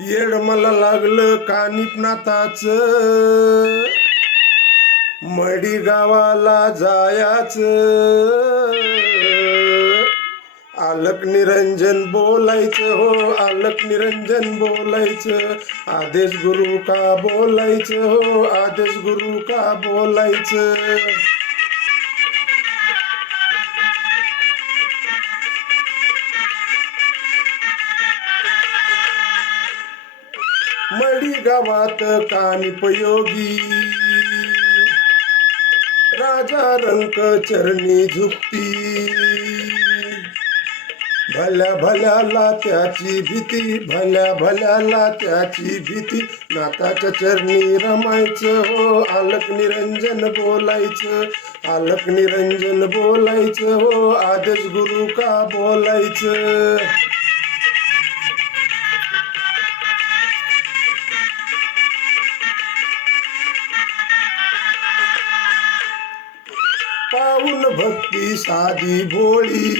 येड मला लागलं कानिपनाथाच, मडी गावाला जायाच, आलक निरंजन बोलायचं हो, आलक निरंजन बोलायचं, आदेश गुरु का बोलायचं हो, आदेश गुरु का बोलायचं. मडी गावात कानिपयोगी, राजा रंक चरणी झुकती, भल्या भल्याला त्याची भीती, भल्या भल्याला त्याची भीती, नाथाच्या चरणी रमायचं हो, आलक निरंजन बोलायचं, आलक निरंजन बोलायचं हो, आदेश गुरु का बोलायचं. पाऊन भक्ती साधी भोळी,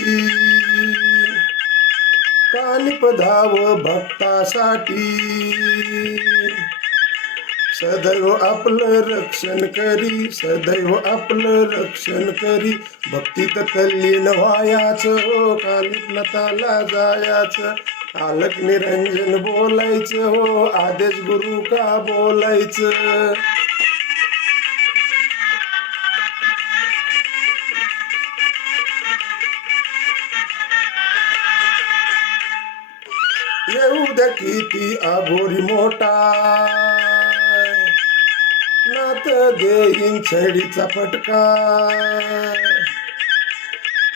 कानिप धाव भक्तासाठी, सदैव आपलं रक्षण करी, सदैव आपलं रक्षण करी, भक्तीत तल्लीन व्हायाच हो, कानिपनाथाला जायाच, आलक निरंजन बोलायचं हो, आदेश गुरु का बोलायचं. येऊ द्या किती आघोरी मोठा, नाथ देईन छडीचा फटका,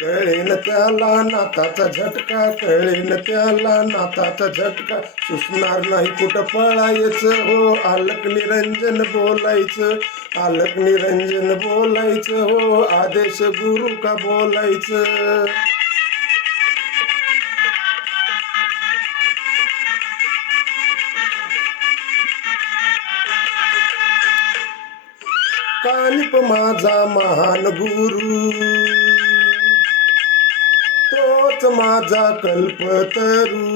कळेन त्याला नाथाचा झटका, कळेन त्याला नाथाचा झटका, सुचणार नाही कुठं पळायचं हो, आलक निरंजन बोलायचं, आलक निरंजन बोलायचं हो, आदेश गुरु का बोलायचं. कानिप माझा महान गुरु, तोच माझा कल्पतरू,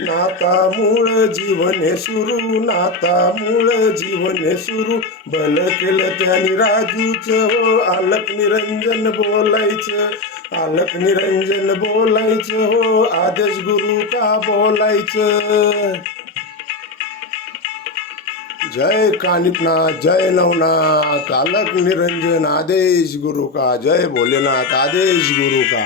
नाता मूळ जीवने सुरू, नाता मूळ जीवने सुरू, भल केलं त्यानी राजूच हो, आलक निरंजन बोलायचं, आलक निरंजन बोलायचं हो, आदेश गुरु का बोलायचं. जय कानिपनाथ, जय नवनाथ, आलक निरंजन, आदेश गुरु का, जय भोलेनाथ, आदेश गुरु का.